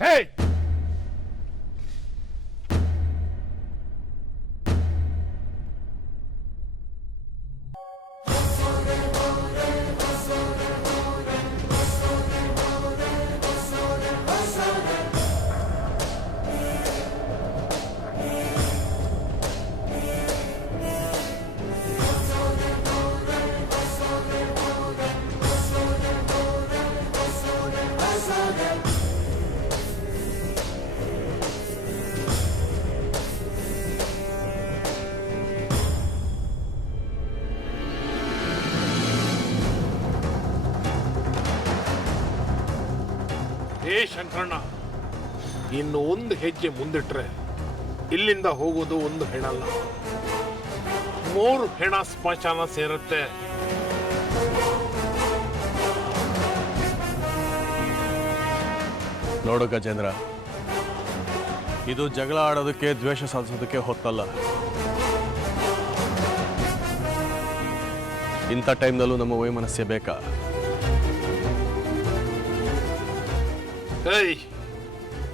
ಹೇ, ಶಂಕರಣ್ಣ, ಇನ್ನು ಒಂದು ಹೆಜ್ಜೆ ಮುಂದಿಟ್ರೆ ಇಲ್ಲಿಂದ ಹೋಗೋದು ಒಂದು ಹೆಣಲ್ಲ, 3 ಹೆಣ ಸ್ಮಶಾನ ಸೇರುತ್ತೆ. ನೋಡು ಗಜೇಂದ್ರ, ಇದು ಜಗಳ ಆಡೋದಕ್ಕೆ ದ್ವೇಷ ಸಾಧಿಸೋದಕ್ಕೆ ಹೊತ್ತಲ್ಲ. ಇಂಥ ಟೈಮ್ನಲ್ಲೂ ನಮ್ಮ ವೈಮನಸ್ಸೆ ಬೇಕಾ? ಏಯ್,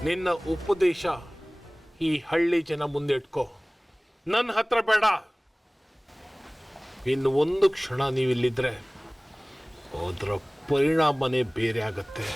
ನಿನ್ನ ಉಪದೇಶ ಈ ಹಳ್ಳಿ ಜನ ಮುಂದೆ ಇಟ್ಕೋ, ನನ್ನ ಹತ್ರ ಬೇಡ. ಇನ್ನು ಒಂದು ಕ್ಷಣ ನೀವಿಲ್ಲಿದ್ರೆ ಅದರ ಪರಿಣಾಮನೇ ಬೇರೆ ಆಗತ್ತೆ.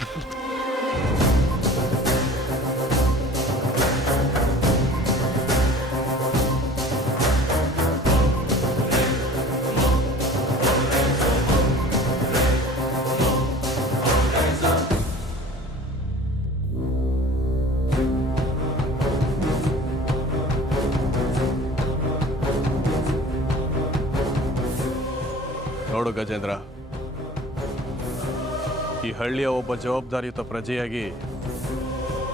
ನೋಡು ಗಜೇಂದ್ರ, ಈ ಹಳ್ಳಿಯ ಒಬ್ಬ ಜವಾಬ್ದಾರಿಯುತ ಪ್ರಜೆಯಾಗಿ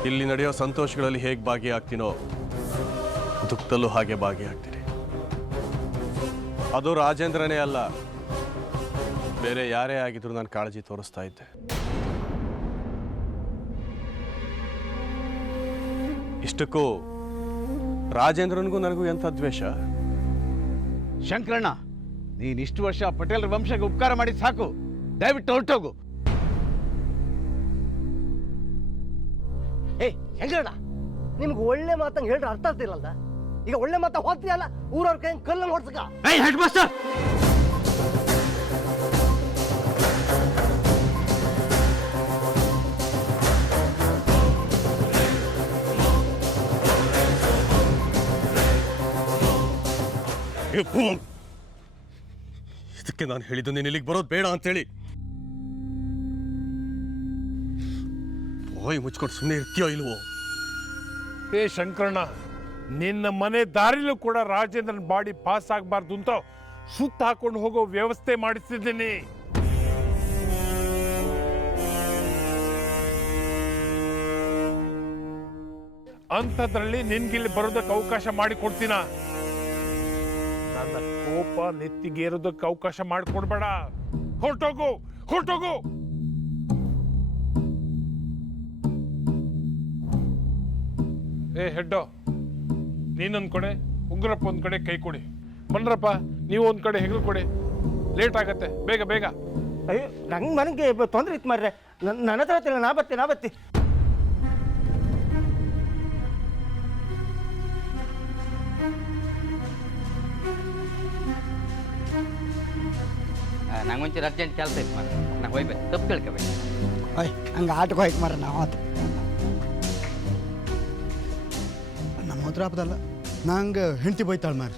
ಇಲ್ಲಿ ನಡೆಯೋ ಸಂತೋಷಗಳಲ್ಲಿ ಹೇಗೆ ಭಾಗಿಯಾಗ್ತೀನೋ ದುಃಖದಲ್ಲೂ ಹಾಗೆ ಭಾಗಿಯಾಗ್ತೀನಿ. ಅದು ರಾಜೇಂದ್ರನೇ ಅಲ್ಲ, ಬೇರೆ ಯಾರೇ ಆಗಿದ್ರು ನಾನು ಕಾಳಜಿ ತೋರಿಸ್ತಾ ಇದ್ದೆ. ಇಷ್ಟಕ್ಕೂ ರಾಜೇಂದ್ರನಿಗೂ ನನಗೂ ಎಂಥ ದ್ವೇಷ? ಶಂಕರಣ್ಣ, ನೀನ್ ಇಷ್ಟು ವರ್ಷ ಪಟೇಲ್ ವಂಶಕ್ಕೆ ಉಪಕಾರ ಮಾಡಿದ್ ಸಾಕು, ದಯವಿಟ್ಟು ಹೊರಟೋಗು. ಶಂಕರಣ್ಣ, ನಿಮ್ಗೆ ಒಳ್ಳೆ ಮಾತಂಗ್ ಹೇಳ್ರೆ ಅರ್ಥ ಆಗ್ತಿರಲ್ಲ. ಈಗ ಒಳ್ಳೆ ಮಾತ ಹೋಗ್ತೀಯಲ್ಲ, ಊರವ್ರ ಕೈ ಕಲ್ಲ ಹೊಡ್ಸಕ. ಹೆಡ್ ಮಾಸ್ಟರ್, ಇದಕ್ಕೆ ನಾನು ಹೇಳಿದ್ದು ನೀನು ಇಲ್ಲಿಗೆ ಬರೋದು ಬೇಡ ಅಂತೇಳಿ. ಬಾಯಿ ಮುಚ್ಕೊಂಡು ಸುಮ್ಮನೆ ಇರ್ತೀಯೋ ಇಲ್ವೋ? ಏ ಶಂಕರಣ್ಣ, ನಿನ್ನ ಮನೆ ದಾರಿಲೂ ಕೂಡ ರಾಜೇಂದ್ರನ್ ಬಾಡಿ ಪಾಸ್ ಆಗಬಾರ್ದು ಅಂತ ಸುತ್ತ ಹಾಕೊಂಡು ಹೋಗೋ ವ್ಯವಸ್ಥೆ ಮಾಡಿಸಿದ್ದೀನಿ. ಅಂಥದ್ರಲ್ಲಿ ನಿನ್ಗಿಲ್ಲಿ ಬರೋದಕ್ಕೆ ಅವಕಾಶ ಮಾಡಿಕೊಡ್ತೀನ? ನನ್ನ ಕೋಪ ನೆತ್ತಿಗೇರೋದಕ್ಕೆ ಅವಕಾಶ ಮಾಡಿಕೊಡ್ಬೇಡ. ಹೊರಟೋಗು, ಹೊರಟೋಗು. ಏ ಹೆಡ್ಡೋ, ನೀನೊಂದ್ ಕಡೆ, ಉಗ್ರಪ್ಪ ಒಂದ್ ಕಡೆ ಕೈ ಕೊಡಿ. ಬನ್ರಪ್ಪ, ನೀವು ಒಂದ್ ಕಡೆ ಹೆಗಲು ಕೊಡಿ. ಲೇಟ್ ಆಗತ್ತೆ, ಬೇಗ ಬೇಗ. ಅಯ್ಯೋ, ನನಗೆ ತೊಂದ್ರೆ ಇತ್ತು ಮಾರ್ರೆ. ನನ್ನ ಹತ್ರ ಗೊತ್ತಿಲ್ಲ, ನಾ ಬರ್ತಿ. ನಂಗೊಂಚೂರು ಅರ್ಜೆಂಟ್ ಕೆಲಸ ಇತ್ತು ಮಾರ, ನಾ ಹೋಗ್ಬೇಕು, ತಪ್ಪು ತಿಳ್ಕೊಬೇಕು. ಹಂಗೆ ಆಟಕ್ಕೆ ಹೋಯ್ತು ಮಾರ. ನಾವು ನಮ್ಮ ಹತ್ರ ಹಬ್ಬದಲ್ಲ, ನಂಗೆ ಹೆಂಡತಿ ಬೈತಾಳ ಮಾರ.